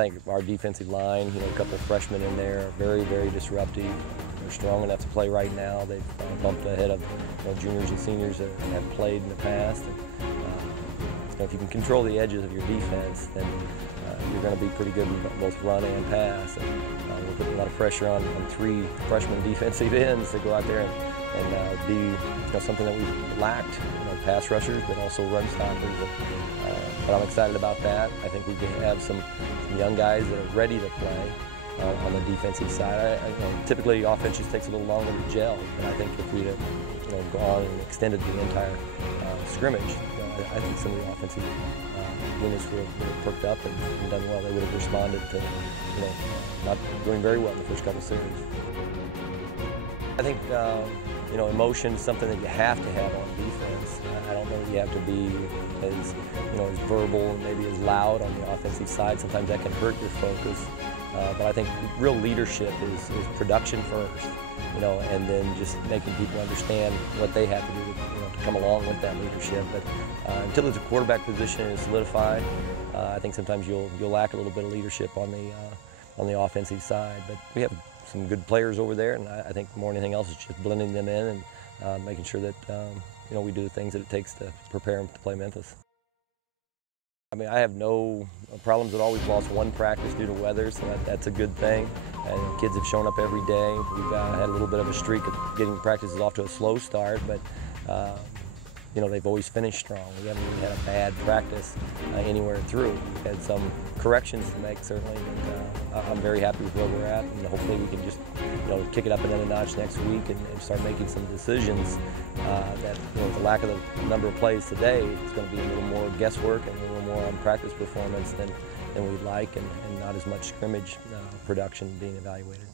I think our defensive line, a couple of freshmen in there, are very, very disruptive. They're strong enough to play right now. They've bumped ahead of juniors and seniors that have played in the past. And, if you can control the edges of your defense, then you're going to be pretty good in both run and pass. And we're putting a lot of pressure on 3 freshman defensive ends to go out there and be something that we've lacked, pass rushers, but also run stoppers. But I'm excited about that. I think we can have some young guys that are ready to play on the defensive side. Typically, offense just takes a little longer to gel, and I think if we'd have gone and extended the entire scrimmage, I think some of the offensive units would have perked up and done well. They would have responded to not doing very well in the first couple series. I think emotion is something that you have to have on defense. I don't know that you have to be as as verbal and maybe as loud on the offensive side. Sometimes that can hurt your focus. But I think real leadership is production first, and then just making people understand what they have to do to come along with that leadership. But until the quarterback position is solidified, I think sometimes you'll lack a little bit of leadership on the offensive side. But we have some good players over there, and I think more than anything else is just blending them in and making sure that we do the things that it takes to prepare them to play Memphis. I have no problems at all. We've lost 1 practice due to weather, so that's a good thing. And kids have shown up every day. We've had a little bit of a streak of getting practices off to a slow start, but they've always finished strong. We haven't really had a bad practice anywhere through. We've had some corrections to make, certainly, but I'm very happy with where we're at, and hopefully we can just kick it up another notch next week and start making some decisions that, with the lack of the number of plays today, it's going to be a little more guesswork and a little more on practice performance than we'd like, and not as much scrimmage production being evaluated.